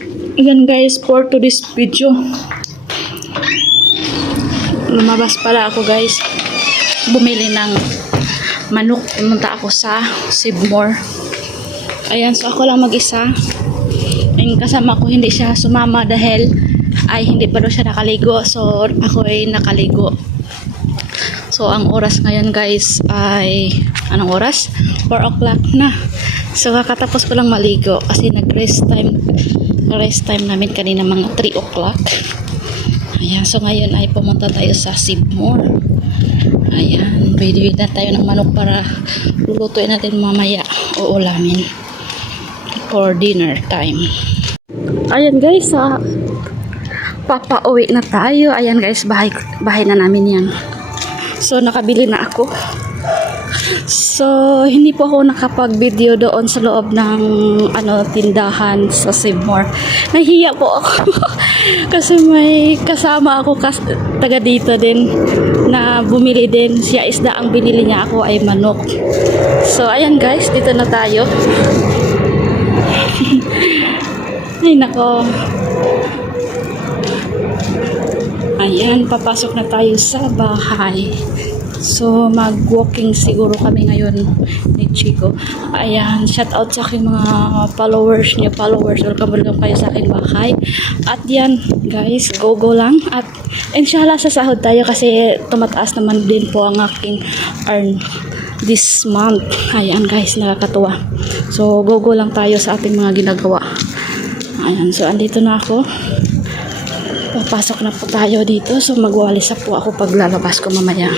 Ayan guys, for today's video. Lumabas pala ako guys. Bumili ng manok. Pumunta ako sa Sibmore. Ayan, so ako lang mag-isa. And kasama ko hindi siya sumama dahil ay hindi pa daw siya nakaligo. So ako ay nakaligo. So ang oras ngayon guys ay anong oras? 4 o'clock na. So kakatapos ko lang maligo kasi nag-rest time rest time namin kanina mga 3 o'clock. Ayan, so ngayon ay pumunta tayo sa Sibmore. Ayan, bili na tayo ng manok para lulutuin natin mamaya o ulamin for dinner time. Ayan guys, sa papauwi na tayo. Ayan guys, bahay, bahay na namin yan. So, nakabili na ako. So, hindi po ako nakapag-video doon sa loob ng ano tindahan sa Seymour. Nahiya po ako. Kasi may kasama ako kas taga dito din na bumili din. Siya isda ang binili niya ako ay manok. So, ayan guys, dito na tayo. ay nako. Ayan, papasok na tayo sa bahay. So, mag-walking siguro kami ngayon ni Chico. Ayan, shout out sa aking mga followers niyo, followers. Welcome, welcome kayo sa aking bahay. At yan, guys, go-go lang. At inshallah, sasahod tayo kasi tumataas naman din po ang aking earn this month. Ayan, guys, nakakatuwa. So, go-go lang tayo sa ating mga ginagawa. Ayan, so andito na ako. Papasok na po tayo dito. So magwawalis na po ako pag lalabas ko mamaya.